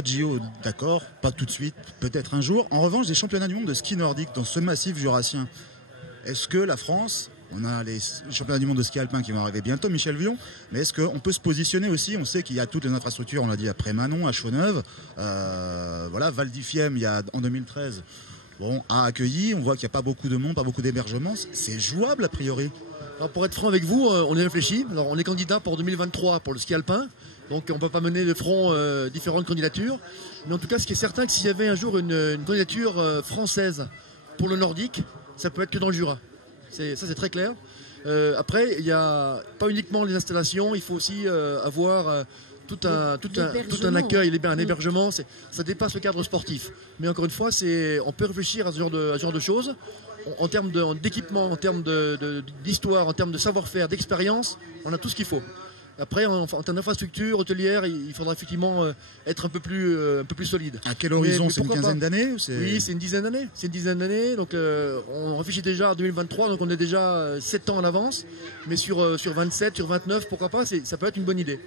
pas de JO, d'accord, pas tout de suite, peut-être un jour. En revanche, des championnats du monde de ski nordique dans ce massif jurassien. Est-ce que la France, on a les championnats du monde de ski alpin qui vont arriver bientôt, Michel Vuillon, mais est-ce qu'on peut se positionner aussi? On sait qu'il y a toutes les infrastructures, on l'a dit, après Manon, à Chaux-Neuve, voilà, Val d'Ifiem, il y a en 2013, bon, a accueilli, on voit qu'il n'y a pas beaucoup de monde, pas beaucoup d'hébergements, c'est jouable a priori? Alors pour être franc avec vous, on y réfléchit. Alors on est candidat pour 2023 pour le ski alpin, donc on ne peut pas mener de front différentes candidatures. Mais en tout cas, ce qui est certain, que s'il y avait un jour une candidature française pour le nordique, ça peut être que dans le Jura. Ça c'est très clair. Après, il n'y a pas uniquement les installations, il faut aussi avoir tout un accueil, un hébergement. Ça dépasse le cadre sportif. Mais encore une fois, on peut réfléchir à ce genre de choses. En termes d'équipement, en termes d'histoire, en termes de savoir-faire, d'expérience, on a tout ce qu'il faut. Après, en termes d'infrastructure hôtelière, il faudra effectivement être un peu plus solide. À quel horizon? C'est une quinzaine d'années? Oui, c'est une dizaine d'années. C'est une dizaine d'années. Donc, on réfléchit déjà à 2023, donc on est déjà 7 ans en avance. Mais sur 27, sur 29, pourquoi pas, ça peut être une bonne idée.